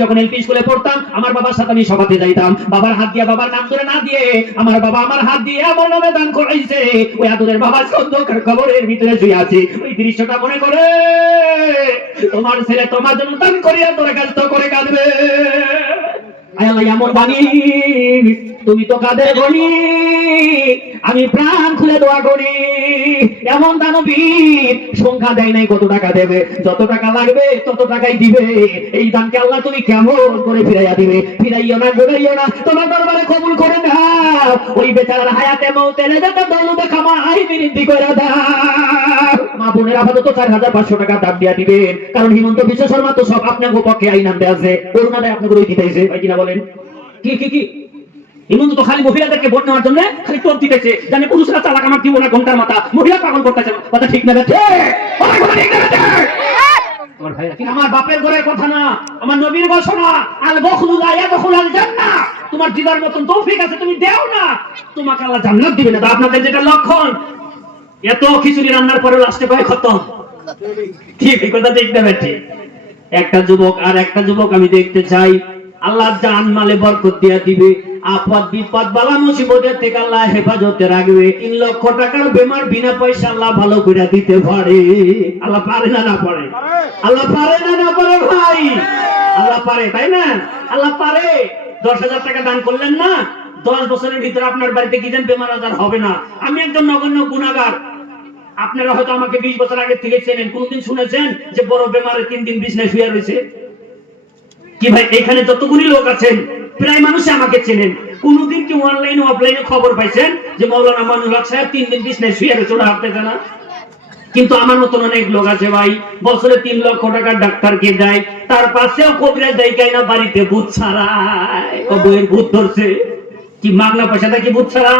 যখন এলপি স্কুলে পড়তাম আমার বাবার সাথে আমি সভাতে যাইতাম, বাবার হাত দিয়ে বাবার নাম ধরে না দিয়ে আমার বাবা আমার হাত দিয়ে আমার নামে দান করাইছে। ওই আদরের বাবার অন্ধকার কবরের ভিতরে শুয়ে আছে, ওই দৃশ্যটা মনে করে তোমার ছেলে তোমার জন্য দান করিয়া তোরা কাজ তো করে কাঁদবে। এমন বাণী তুমি তো কাঁদের বলি, আমি প্রাণ খুলে দোয়া করি এমন দানবীর সংখ্যা দেয় নাই কত টাকা দেবে, যত টাকা লাগবে তত টাকাই দিবে। এই দানকে আল্লাহ তুমি কেমন করে ফিরাইয়া দিবে, ফিরাইও না ঘুরাইও না, তোমার দরবারে কবুল করে দাও। ওই বেচারার হায়াতে মৌতে রেজাতে দৌলতে খামাই বৃদ্ধি করে দাও। মা বোনের আপাতত 4500 টাকা দাম দিয়া দিবেন, কারণ হিমন্ত বিশ্ব শর্মা তো সব আপনার পক্ষে আইন আনতে আছে, করোনাটাই আপনাকে ওই দিতেছে, ভাই কিনা বলেন? কি কি কি হিমন্ত তো খালি মহিলাদেরকে ভোট নেওয়ার জন্য খালি টোপ দিতেছে, জানে পুরুষরা চালাক আমার জীবনে ঘন্টার মাথা, মহিলা পাগল করতেছে। কথা ঠিক না? আমার বাপের ঘরের কথা না, আমার নবীর ঘোষণা, আল বখলু লা ইয়াদখুলুল জান্নাহ। তোমার দিদার মতন তৌফিক আছে, তুমি দেও না, তোমাকে আল্লাহ জান্নাত দিবে না। আপনাদের যেটা লক্ষণ, এত খিচুড়ি রান্নার পরে লাস্টে পায় খতম। ঠিক এই কথা ঠিক না? ঠিক। একটা যুবক আর একটা যুবক আমি দেখতে চাই, আল্লাহ জান মালে বরকত দিয়া দিবে, আপদ বিপদ বালা মুসিবতের থেকে আল্লাহ হেফাজতে রাখবে। 3 লক্ষ টাকার বেমার বিনা পয়সা আল্লাহ ভালো করে দিতে পারে। আল্লাহ পারে না? না পারে? আল্লাহ পারে না? না পারে? ভাই আল্লাহ পারে, তাই না? আল্লাহ পারে। 10,000 টাকা দান করলেন না, 10 বছরের ভিতরে আপনার বাড়িতে কি যেন বেমার আজার হবে না। আমি একজন নগণ্য গুনাহগার, আপনারা হয়তো আমাকে 20 বছর আগে থেকে চেনেন, কোনদিন শুনেছেন যে বড় বেমারে 3 দিন বিছনায় শুয়ে রয়েছে? কি ভাই, এখানে যতগুলি লোক আছেন প্রায় মানুষ আমাকে চেনেন, কোনদিন কি অনলাইনে অফলাইনে খবর পাইছেন যে মাওলানা মামুনুল হক সাহেব 3 দিন বিছনায় শুয়ে রয়েছে? ওরা হাঁটতেছে না। কিন্তু আমার মতন অনেক লোক আছে ভাই, বছরে 3 লক্ষ টাকা ডাক্তারকে দেয়, তার পাশেও কবিরাজ দেয় না, বাড়িতে ভূত ছাড়ায়, বইয়ের ভূত ধরছে। কি মাগনা পয়সাটা কি ভূত ছাড়া?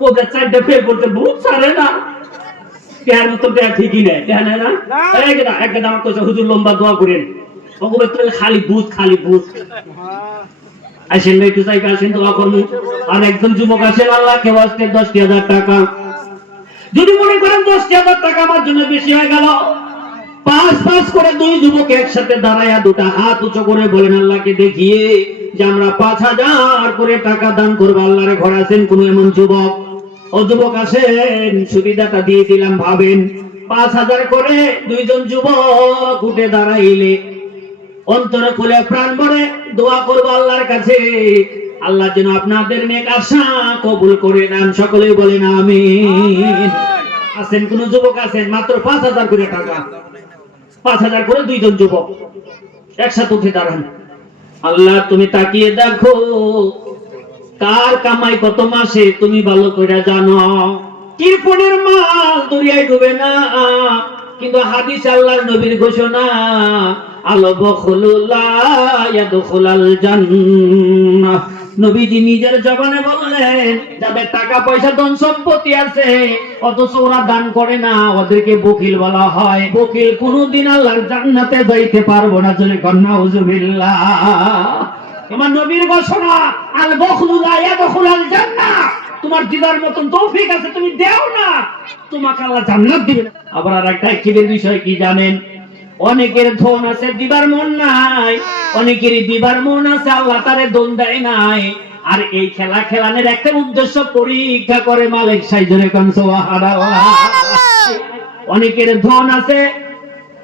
কবিরাজ 4টা ফের করতে, ভূত ছাড়ে না। কেয়ার মতো ঠিকই নেই, নেয় না? একটা দাম কইছে হুজুর লম্বা দোয়া করেন, খালি ভূত খালি ভূত। আসেন ভাই একটু চাই, আসেন দোয়া করবো। আর একজন যুবক আসেন, আল্লাহ কেউ আসতে 10,000 টাকা, যদি মনে করেন 10,000 টাকা আমার জন্য বেশি হয়ে গেল, 5 করে 2 যুবক একসাথে দাঁড়ায়া 2টা হাত উঁচু করে বলেন আল্লাহকে দেখিয়ে যে আমরা 5,000 করে টাকা দান করবো আল্লাহরে ঘর। আছেন কোন এমন যুবক? ও যুবক আসেন, সুবিধাটা দিয়ে দিলাম। ভাবেন 5,000 করে 2 জন যুবক উঠে দাঁড়াইলে অন্তরে খুলে প্রাণ ভরে দোয়া করবো আল্লাহর কাছে, আল্লাহ যেন আপনাদের নেক আশা কবুল করে নেন। সকলেই বলেন আমিন। আছেন কোন যুবক? আছেন? মাত্র 5,000 করে টাকা, 5,000 করে 2 জন যুবক একসাথে উঠে দাঁড়ান। আল্লাহ তুমি তাকিয়ে দেখো, কার কামাই কত মাসে তুমি ভালো করে জানো। কৃপণের মাল দরিয়ায় ডুবে না, কিন্তু হাদিস আল্লাহর নবীর ঘোষণা, আল বখলু লা ইয়াদখুলুল জান্নাহ। নবীজি নিজের জবানে বললেন, যাদের টাকা পয়সা ধন সম্পত্তি আছে অথচ ওরা দান করে না, ওদেরকে বখিল বলা হয়। বখিল কোনদিন আল্লাহর জান্নাতে যাইতে পারবো না। জোরে কর নাউযুবিল্লাহ। আমার নবীর ঘোষণা, আল বখলু লা ইয়াদখুলুল জান্নাহ। তোমার দিদার মতন তৌফিক আছে, তুমি দেও না, তোমাকে আল্লাহ জান্নাত দিবে না। আবার আরেকটা কিবের বিষয় কি জানেন? অনেকের ধন আছে, দিবার মন নাই। অনেকেরই দিবার মন আছে, আল্লাহ তারে ধন দেয় নাই। আর এই খেলা খেলানোর একটা উদ্দেশ্য, পরীক্ষা করে মালিক সাইজরে কোন সুবহানাল্লাহ। অনেকের ধন আছে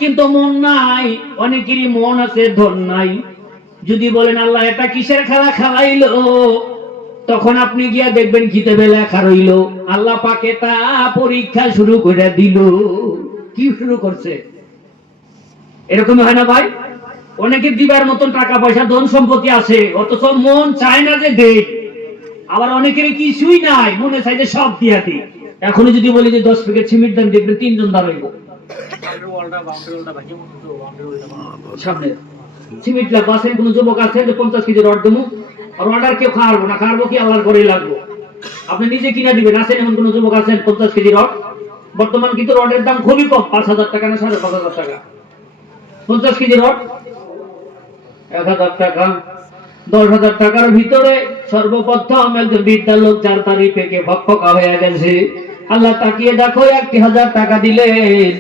কিন্তু মন নাই, অনেকেরই মন আছে ধন নাই। যদি বলেন আল্লাহ এটা কিসের খেলা খেলাইলো, তখন আপনি গিয়া দেখবেন কিতাবে লেখা রইল, আল্লাহ পাকে তা পরীক্ষা শুরু করে দিল। কি শুরু করছে? এরকম হয় না ভাই? অনেকে দিবার মতন টাকা পয়সা ধন সম্পত্তি আছে, অথচ মন চায় না যে দেখ। আবার অনেকের কিছুই নাই, মনে চাই যে সব দিয়া দিই। এখনো যদি বলি যে 10 প্যাকেট সিমেন্ট দাম, দেখবেন 3 জন দাঁড়াইব সামনে। সিমেন্ট লাগবে। আছেন কোন যুবক আছে যে 50 কেজি রড দেবো, আর অর্ডার কেউ খাওয়াবো না, খাওয়াবো কি আল্লাহর ঘরেই লাগবো, আপনি নিজে কিনা দিবেন? আছেন এমন কোন যুবক আছেন? 50 কেজি রড। বর্তমান কিন্তু রডের দাম খুবই কম, 5,000 টাকা না 5,500 টাকা। 50 কেজি রড 1,000 টাকা। 10,000 টাকার ভিতরে সর্বপ্রথম একজন বৃদ্ধা লোক, যার তারি পেকে ভক্ষকা হয়ে গেছে। আল্লাহ তাকিয়ে দেখো 1,000 টাকা দিলেন,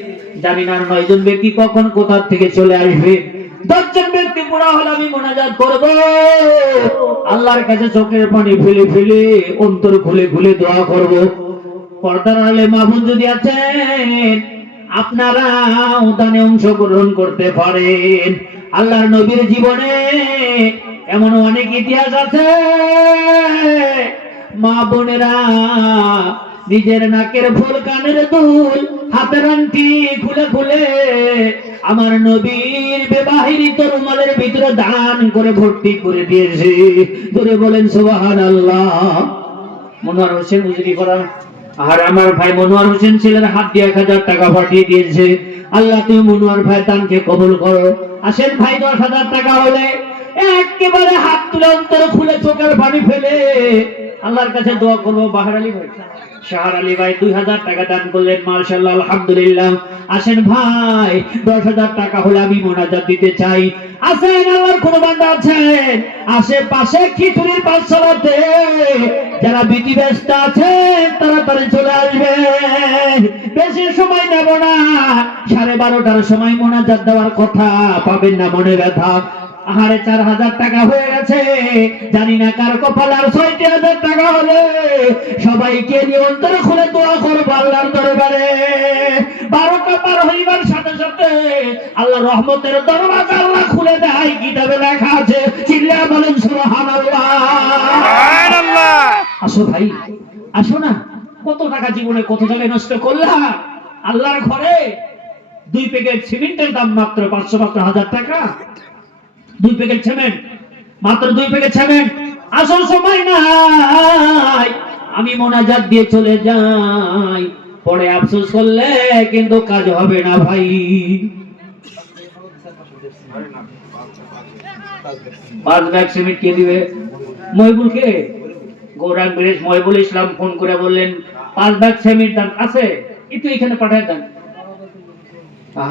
জানি না 9 জন ব্যক্তি কখন কোথা থেকে চলে আসবে। 10 জন ব্যক্তি পুরা হলে আমি মোনাজাত করব, আল্লাহর কাছে চোখের পানি ফেলে ফেলে অন্তর খুলে খুলে দোয়া করব। পর্দার আলে মাহবুব যদি আছেন আপনারা দানে অংশগ্রহণ করতে পারেন। আল্লাহর নবীর জীবনে এমন অনেক ইতিহাস আছে, মা বোনেরা নিজের নাকের ফুল, কানের দুল, হাতের আংটি খুলে খুলে আমার নবীর বিবাহিত রুমালের ভিতরে দান করে ভর্তি করে দিয়েছে। ধরে বলেন সুবহানাল্লাহ। মনোয়ার হোসেন উজরি করা, আর আমার ভাই মনোয়ার হোসেন ছেলের হাত দিয়ে 1000 টাকা পাঠিয়ে দিয়েছে। আল্লাহ তুমি মনোয়ার ভাই দানকে কবুল করো। আসেন ভাই 10,000 টাকা হলে একেবারে হাত তুলে অন্তর খুলে চোখের পানি ফেলে আল্লাহর কাছে দোয়া করবো। বাহার আলী ভাই, শাহর আলী ভাই 2000 টাকা দান করলেন, মাশাআল্লাহ আলহামদুলিল্লাহ। আসেন ভাই 10,000 টাকা হলে আমি মোনাজাত দিতে চাই। আসেন আল্লাহর কোন বান্দা আছেন আশেপাশে খিচুড়ির পাঠশালাতে যারা বিধি ব্যস্ত আছেন তাড়াতাড়ি চলে আসবেন, বেশি সময় নেব না। 12:30টার সময় মোনাজাত দেওয়ার কথা, পাবেন না মনে ব্যথা। আহারে 4000 টাকা হয়ে গেছে, জানি না কার কপাল আর 6000 টাকা হলে সবাইকে নিয়ে অন্তর খুলে দোয়া করবো আল্লাহর দরবারে। 12টা পার হইবার সাথে সাথে আল্লাহ রহমতের দরওয়াজা আল্লাহ খুলে দেয়, কিতাবে লেখা আছে। চিল্লায়া বলেন সুবহানাল্লাহ। সুবহানাল্লাহ। আসো ভাই, আসো না। কত টাকা জীবনে কত জায়গায় নষ্ট করলাম। আল্লাহর ঘরে 2 প্যাকেট সিমেন্টের দাম মাত্র 500, মাত্র 1000 টাকা। 2 প্যাকেট সিমেন্ট, মাত্র 2 প্যাকেট সিমেন্ট। আসল সময় নাই, আমি মোনাজাত দিয়ে চলে যাই, পরে আফসোস করলে কিন্তু কাজ হবে না ভাই। 5 ব্যাগ সিমেন্ট কে দিবে? মহিবুলকে, গৌরাঙ্গ বিরেশ মহিবুল ইসলাম ফোন করে বললেন 5 ব্যাগ সিমেন্ট আছে, একটু এখানে পাঠায় দেন।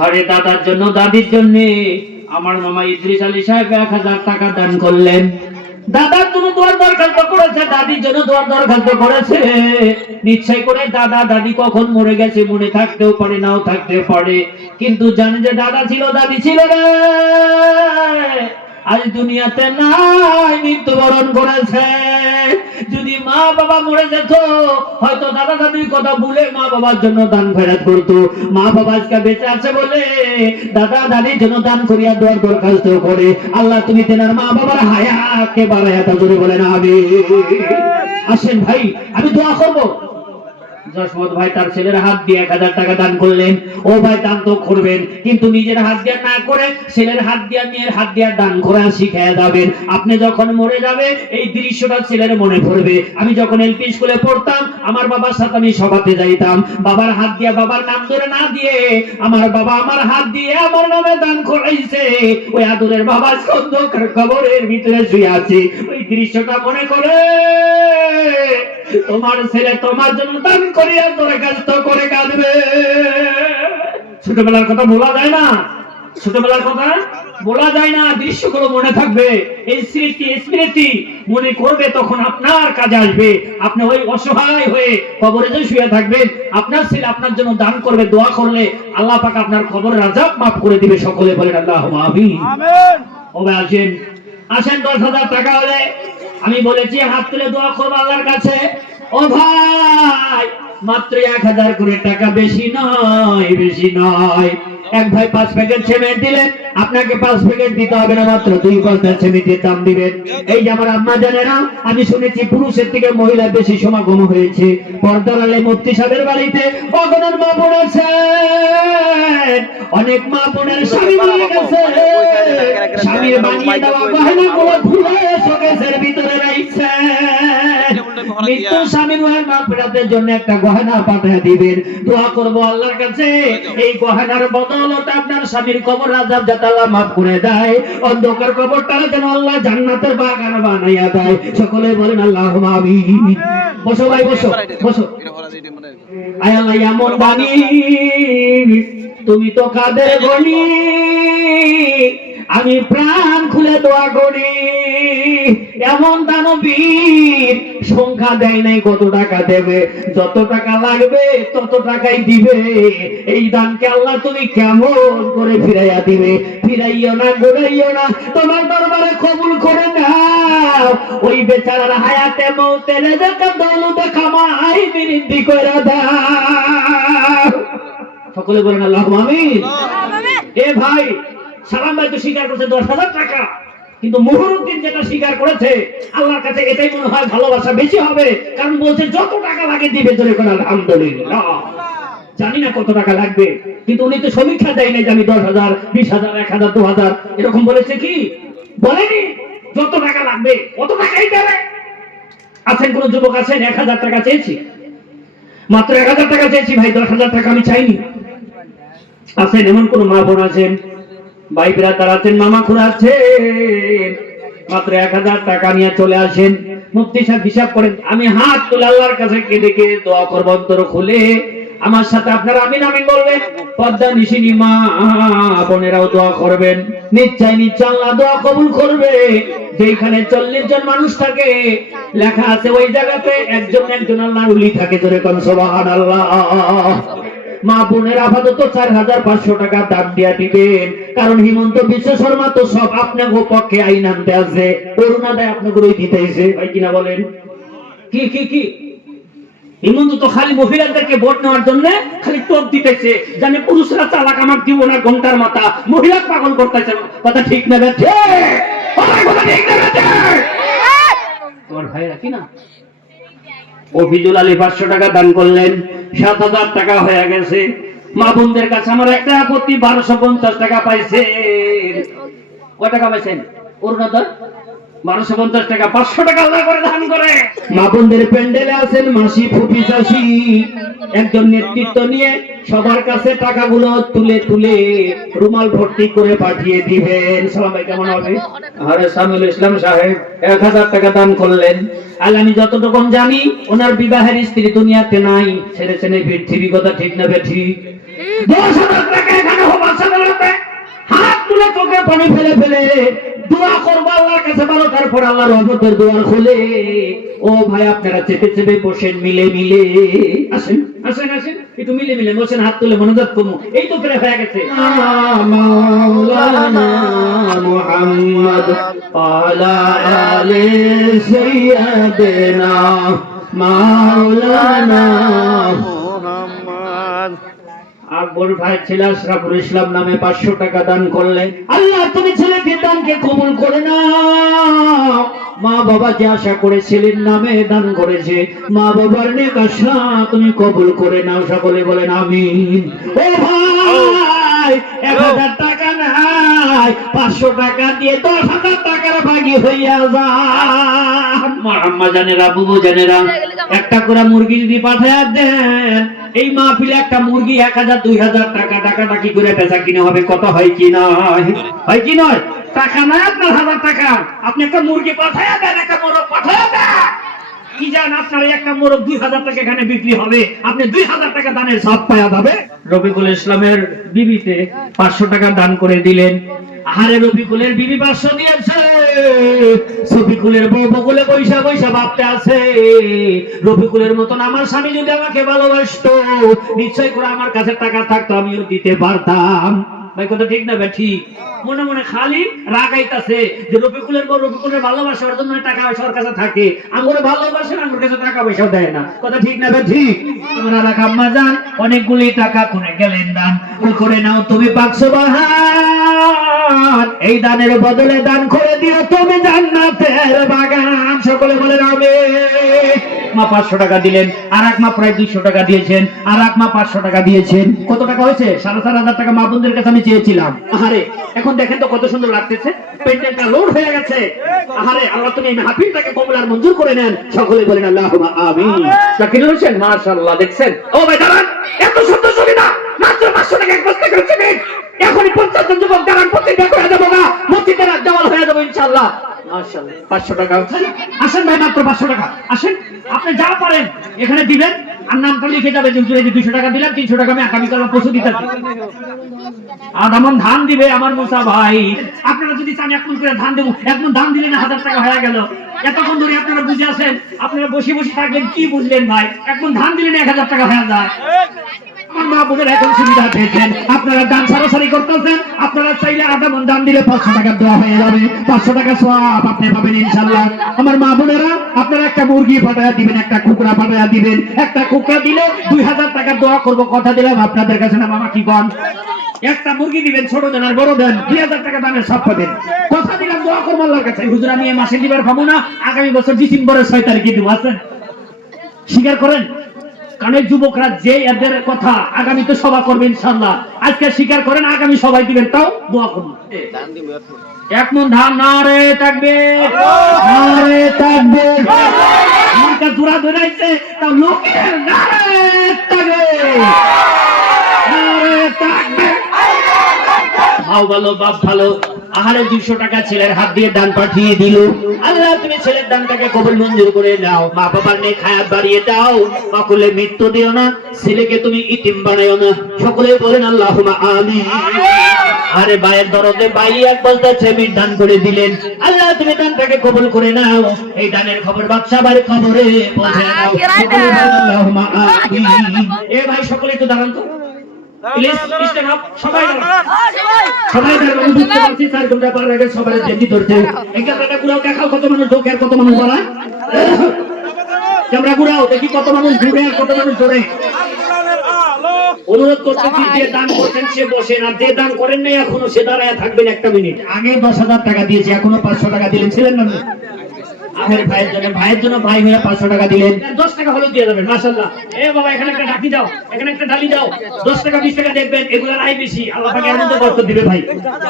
আরে দাদার জন্য, দাদির জন্য আমার মামা ইদ্রিস আলী সাহেব 1000 টাকা দান করলেন। দাদার জন্য দোয়ার দরখাস্ত করেছে, দাদির জন্য দোয়ার দরখাস্ত করেছে। নিশ্চয় করে দাদা দাদি কখন মরে গেছে মনে থাকতেও পারে, নাও থাকতে পারে, কিন্তু জানে যে দাদা ছিল, দাদি ছিল রে, আজ দুনিয়াতে নাই, মৃত্যুবরণ করেছে। যদি মা বাবা মরে যেত হয়তো দাদা দাদির কথা ভুলে মা বাবার জন্য দান খয়রাত করতো। মা বাবা আজকে বেঁচে আছে বলে দাদা দাদির জন্য দান করিয়া দোয়ার দরখাস্ত করে। আল্লাহ তুমি তেনার মা বাবার হায়াতকে বাড়াইয়া দাও, জোরে বলেন আমিন। আসেন ভাই আমি দোয়া করবো। জসমত ভাই তার ছেলের হাত দিয়ে 1000 টাকা দান করলেন। ও ভাই দান তো করবেন, কিন্তু নিজের হাত দিয়ে না করে ছেলের হাত দিয়ে, মেয়ের হাত দিয়ে দান করা শিখিয়ে যাবেন। আপনি যখন মরে যাবে এই দৃশ্যটা ছেলের মনে পড়বে। আমি যখন এলপি স্কুলে পড়তাম আমার বাবার সাথে আমি সভাতে যাইতাম, বাবার হাত দিয়ে, বাবার নাম ধরে না দিয়ে আমার বাবা আমার হাত দিয়ে আমার নামে দান করাইছে। ওই আদরের বাবা অন্ধকার কবরের ভিতরে শুয়ে আছে, ওই দৃশ্যটা মনে করে তোমার ছেলে তোমার জন্য দান করিয়া দরখাস্ত করে কাঁদবে। ছোটবেলার কথা বলা যায় না, ছোটবেলার কথা বলা যায় না, দৃশ্যগুলো মনে থাকবে। এই স্মৃতি মনে করবে, তখন আপনার কাজে আসবে। আপনি ওই অসহায় হয়ে কবরে যে শুয়ে থাকবেন, আপনার ছেলে আপনার জন্য দান করবে, দোয়া করলে আল্লাহ পাক আপনার কবরের আযাব মাফ করে দিবে। সকলে বলেন আল্লাহুম্মা আমিন। ও ভাই আসেন, আসেন 10,000 টাকা হলে আমি বলেছি হাত তুলে দোয়া করবো আল্লাহর কাছে। ও ভাই মাত্র 1000 করে টাকা, বেশি নয়, বেশি নয়। এক ভাই 5 প্যাকেট সিমেন্ট দিলেন, আপনাকে 5 প্যাকেট দিতে হবে না, মাত্র 2 বস্তা সিমেন্টের দাম দিবেন। এই যে আমার আম্মা জানেরা, আমি শুনেছি পুরুষের থেকে মহিলা বেশি সমাগম হয়েছে। পর্দার আলে মুফতি সাহেবের বাড়িতে অগণন মা বোন আছে, অনেক মা বোনের স্বামী মারা গেছে, স্বামীর বানিয়ে দেওয়া গয়নাগুলো খুলে শোকেসের ভিতরে রাখছে। মৃত্যু স্বামীর মাগফিরাতের জন্য একটা গহনা পাঠিয়ে দিবেন। দোয়া করব আল্লাহর কাছে এই গহনার বদৌলতে আপনার স্বামীর কবর আযাব যাতে আল্লাহ মাফ করে দেয়, অন্ধকার কবরটা যেন আল্লাহ জান্নাতের বাগান বানাইয়া দেয়। সকলে বলেন আল্লাহুম্মা আমিন। বসো ভাই, বসো বসো। আয় আল্লাহ এমন বাণী, তুমি তো কাদের গনি, আমি প্রাণ খুলে দোয়া করি, এমন দানবীর সংখ্যা দেয় নাই কত টাকা দেবে, যত টাকা লাগবে তত টাকাই দিবে। এই দানকে আল্লাহ তুমি কেমন করে ফিরাইয়া দিবে, ফিরাইও না, ঘুরাইও না, তোমার দরবারে কবুল করে নাও। ওই বেচারার হায়াতে মৌতে রেজেকে দৌলতে কামাই বৃদ্ধি করে দাও। সকলে বলেন আল্লাহুম্মা আমিন। এ ভাই, সালাম ভাই তো স্বীকার করছে 10,000 টাকা, কিন্তু মুহরুদ্দিন যেটা স্বীকার করেছে আল্লাহর কাছে এটাই মনে হয় ভালোবাসা বেশি হবে, কারণ বলছে যত টাকা লাগে দিবে, জোরে করে আলহামদুলিল্লাহ। জানি না কত টাকা লাগবে, কিন্তু উনি তো সমীক্ষা দেয় নাই যে আমি 10,000, 20,000, 1,000, 2,000 এরকম বলেছে কি? বলেনি। যত টাকা লাগবে কত টাকাই দেবে। আছেন কোন যুবক আছেন 1,000 টাকা চেয়েছি, মাত্র 1,000 টাকা চেয়েছি ভাই, 10,000 টাকা আমি চাইনি? আছেন এমন কোন মা বোন আছেন, ভাই ব্রাদার আছেন, মামা খুড়া আছেন, মাত্র 1,000 টাকা নিয়ে চলে আসেন। মুফতি সাহেব হিসাব করেন, আমি হাত তুলে আল্লাহর কাছে কেঁদে কেঁদে দোয়া করব, অন্তর খুলে আমার সাথে আপনারা আমিন আমিন বলবেন। পর্দা নিশিনী মা বোনেরাও দোয়া করবেন, নিশ্চয় নিশ্চয় আল্লাহ দোয়া কবুল করবে। যেখানে 40 জন মানুষ থাকে, লেখা আছে ওই জায়গাতে একজন একজন আল্লাহর ওলি থাকে, জোরে কোন সুবহানাল্লাহ। মা বোনের আপাতত 4,500 টাকা দাম দিয়া দিবেন, কারণ হিমন্ত বিশ্ব শর্মা তো সব আপনার পক্ষে আইন আনতে আছে, করুণা দেয় আপনাকে দিতেছে ভাই, কিনা বলেন? কি কি কি হিমন্ত তো খালি মহিলাদেরকে ভোট নেওয়ার জন্য খালি টোপ দিতেছে, জানে পুরুষরা চালাক, আমার দিব না ঘন্টার মাথা, মহিলা পাগল করতেছে। কথা ঠিক না বেঠে? কথা ঠিক না বেঠে? তোমার ভাইরা কি না অফিজুল আলী 500 টাকা দান করলেন, 7,000 টাকা হয়ে গেছে। মা বোনদের কাছে আমার একটা আপত্তি, 1250 টাকা পাইছে। কয় টাকা পাইছেন? অরুণোদয় 1250 টাকা, 500 টাকা আলাদা করে দান করে। মা বোনদের প্যান্ডেলে আছেন মাসি, ফুপি, চাষি, একজন নেতৃত্ব নিয়ে সবার কাছে টাকাগুলো তুলে তুলে রুমাল ভর্তি করে পাঠিয়ে দিবেন। সবাই কেমন হবে? আরে সামিউল ইসলাম সাহেব 1,000 টাকা দান করলেন। আর আমি যতটুকু জানি ওনার বিবাহের স্ত্রী দুনিয়াতে নাই, ছেড়েছেন এই পৃথিবী, কথা ঠিক না ঠিক? 10,000 টাকা এখানে হবে সাধারণত, হাত তুলে চোখে পানি ফেলে ফেলে দোয়া করবো আল্লাহর কাছে, ভালো, তারপর আল্লাহর রহমতের দুয়ার খুলে। ও ভাই, আপনারা চেপে চেপে বসেন, মিলে মিলে আসেন, আসেন আসেন, একটু মিলে মিলে বসেন, হাত তুলে মনোযোগ কমু, এই তো প্রায় হয়ে গেছে। মাওলানা মুহাম্মদ আলা আলি সাইয়্যিদিনা মাওলানা মুহাম্মদ। আকবর ভাই ছেলে আশরাফুল ইসলাম নামে 500 টাকা দান করলেন। আল্লাহ তুমি ছেলেকে দানকে কবুল করে নাও। মা বাবা যে আশা করে ছেলের নামে দান করেছে, মা বাবার নেক আশা তুমি কবুল করে নাও। সকলে বলেন আমিন। ও ভাই, 1,000 টাকা নাই, 500 টাকা দিয়ে 10,000 টাকার ভাগী হইয়া যান। আম্মা জানেরা, বুবু জানেরা, একটা করে মুরগি যদি পাঠায় দেন, এই মাহফিলে একটা মুরগি 1,000 2,000 টাকা টাকাটাকি করে বেচা কিনে হবে। কত হয় কি নয়? হয় কি নয়? টাকা না আপনার 1,000 টাকা, আপনি একটা মুরগি পাঠায় দেন, একটা মোরগ পাঠায় দেন, কি জান আপনার একটা মোরগ 2,000 টাকা এখানে বিক্রি হবে, আপনি 2,000 টাকা দানের সব পাওয়া যাবে। রফিকুল ইসলামের বিবিতে 500 টাকা দান করে দিলেন। আরে রফিকুলের বিবি 500 দিয়েছে, শফিকুলের বউ বকুলে পয়সা পয়সা ভাবতে আছে, রফিকুলের মতন আমার স্বামী যদি আমাকে ভালোবাসতো, নিশ্চয় করে আমার কাছে টাকা থাকতো, আমিও দিতে পারতাম। ভাই কথা ঠিক না? ঠিক। মনে মনে খালি রাগাইতাছে যে রফিকুলের বউ রফিকুলের ভালোবাসার জন্য টাকা পয়সা ওর কাছে থাকে, আমার ভালোবাসে না, আমার কাছে টাকা পয়সা দেয় না। কথা ঠিক না? ঠিক। তোমরা রাখাম্মা জান অনেকগুলি টাকা করে গেলেন দান করে নাও, তুমি 500 বাহার এই দানের বদলে দান করে দিও তুমি জান্নাতের বাগান। সকলে বলেন আমিন। মা 500 টাকা দিলেন, আর এক মা প্রায় 200 টাকা দিয়েছেন, আর এক মা 500 টাকা দিয়েছেন। কত টাকা হয়েছে? 4,500 টাকা মা বোনদের কাছে আমি চেয়েছিলাম। আহারে, এখন দেখেন তো কত সুন্দর লাগতেছে, পেন্ডেলটা লোড হয়ে গেছে। আহারে আল্লাহ, তুমি এই মাহফিলটাকে কবুল আর মঞ্জুর করে নেন। সকলে বলেন আল্লাহুম্মা আমিন। জাকির হোসেন মাশাআল্লাহ, দেখছেন? ও ভাই দাঁড়ান, এত সুন্দর ছবি না, মাত্র 500 টাকা এক বস্তা করেছেন। এখনই 50 জন যুবক দাঁড়ান, প্রতিটা করে দেবো না, মসজিদের দেওয়াল হয়ে যাবো ইনশাআল্লাহ। মাশাআল্লাহ 500 টাকা। আসেন ভাই, মাত্র 500 টাকা। আসেন, আপনি যা পারেন এখানে দিবেন আর নামটা লিখে যাবে যে হুজুর এই যে 200 টাকা দিলাম, 300 টাকা আমি আগামী কাল পৌঁছে দিতেছি। আর আমার ধান দিবে আমার মুসা ভাই। আপনারা যদি চান 1 মণ করে ধান দেব, 1 মণ ধান দিলে না 1000 টাকা হয়ে গেল। এতক্ষণ ধরে আপনারা বুঝে আছেন, আপনারা বসে বসে থাকলেন, কি বুঝলেন ভাই? 1 মণ ধান দিলে না 1000 টাকা হয়ে যায়। আমার মা বোনের এখন সুবিধা পেয়েছেন, আপনারা দান সরাসরি করতেছেন। আপনারা চাইলে 1/2 মণ দান দিলে 500 টাকা দেওয়া হয়ে যাবে, 500 টাকা সওয়াব আপনি পাবেন ইনশাআল্লাহ। আমার মা বোনেরা, আপনারা একটা মুরগি পাঠায়া দিবেন, একটা কুকুরা পাঠায়া দিবেন। একটা কুকুরা দিলে 2000 টাকা দোয়া করব, কথা দিলাম আপনাদের কাছে। না মামা কি কোন? একটা মুরগি দিবেন, ছোট দেন আর বড় দেন, 2000 টাকা দামের সব পাবেন, কথা দিলাম। দোয়া করব আল্লাহর কাছে, হুজুর আমি এই মাসে দিবার পাবো না, আগামী বছর ডিসেম্বরের 6 তারিখে দিব। আছেন? স্বীকার করেন? কারণ যুবকরা যে এদের কথা আগামীতে সভা করবে ইনশাআল্লাহ, আজকে স্বীকার করেন আগামী সবাই দিবেন, তাও দোয়া করুন। 1 মণ ধান। নারে তাকবীর, নারে তাকবীর। মার্কা জোড়া ধরাইছে তাও লোকের নারে তাকবীর, নারে তাকবীর। ভাও ভালো, বাপ ভালো। আহারে 200 টাকা ছেলের হাত দিয়ে দান পাঠিয়ে দিল। আল্লাহ তুমি ছেলের দানটাকে কবুল মঞ্জুর করে নাও। মা বাবার নেক হায়াত বাড়িয়ে দাও, মাকুলে মৃত্যু দিও না, ছেলেকে তুমি ইতিম বানাইও না। সকলে বলেন আল্লাহুম্মা আমিন। আরে ভাইয়ের দরদে ভাই এক বলতেছে আমি দান করে দিলেন, আল্লাহ তুমি দানটাকে কবুল করে নাও। এই দানের খবর বাদশা বাড়ির খবরে পৌঁছে দাও। সকলে বলেন আল্লাহুম্মা আমিন। এ ভাই সকলে একটু দাঁড়ান তো প্লিজ, স্ট্যান্ড আপ। সবাই সবাই দাঁড়ান। বুঝতে পারছি 4 ঘন্টা পর আগে সবাই জেদি ধরছে। এই ক্যামেরাটা ঘুরাও, দেখাও কত মানুষ ঢোকে আর কত মানুষ দাঁড়ায়। ক্যামেরা ঘুরাও, দেখি কত মানুষ ঘুরে আর কত মানুষ ধরে। অনুরোধ করতেছি, যে দান করছেন সে বসেন, আর যে দান করেন নাই এখনো সে দাঁড়ায় থাকবেন 1 মিনিট। আগে 10,000 টাকা দিয়েছি, এখনো 500 টাকা দিলেন, ছিলেন না? আহের ভাইয়ের জন্য ভাই হয়ে 500 টাকা দিলেন, 10 টাকা হলেও দিয়ে যাবেন। মাশাআল্লাহ। এ বাবা এখানে একটা ঢাকি দাও, এখানে একটা ডালি দাও। 10 টাকা 20 টাকা দেখবেন, এগুলোর আয় বেশি, আল্লাহ পাক এর মধ্যে বরকত দিবে ভাই।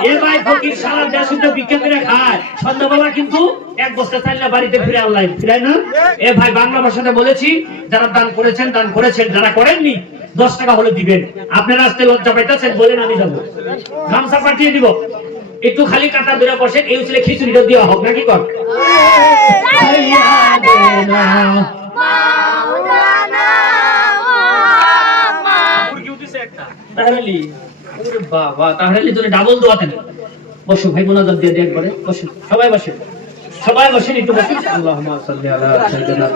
এ ভাই ফকির সারা দেশ শুদ্ধ ভিক্ষা করে খায়, সন্ধ্যাবেলা কিন্তু 1 বস্তা চাইলে বাড়িতে ফিরে আল্লাহ ফিরায় না। এ ভাই বাংলা ভাষাতে বলেছি, যারা দান করেছেন দান করেছেন, যারা করেননি 10 টাকা হলে দিবেন। আপনারা আসতে লজ্জা পাইতেছেন, বলেন আমি যাবো, গামছা পাঠিয়ে দিব। একটু খালি কাতার ধরে বসেন, এই ছেলে খিচুড়িটা দেওয়া হোক নাকি কর। বাবা তাহলে তোরে ডাবল দোয়াতেন। বসো ভাই, মোনাজাত দিয়ে দেন একবারে। বসেন সবাই, বসেন সবাই, বসেন একটু বসেন। আল্লাহুম্মা সাল্লি আলা সাইয়্যিদিনা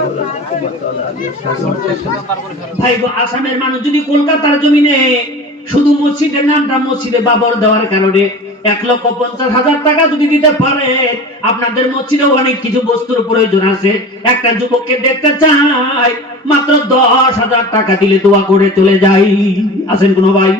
ভাই গো, আসামের মানুষ যদি কলকাতার জমিনে শুধু মসজিদের নামটা মসজিদে বাবর দেওয়ার কারণে 1,50,000 টাকা যদি দিতে পারে, আপনাদের মসজিদেও অনেক কিছু বস্তুর প্রয়োজন আছে। একটা যুবককে দেখতে চাই, মাত্র 10,000 টাকা দিলে দোয়া করে চলে যাই। আছেন কোনো ভাই?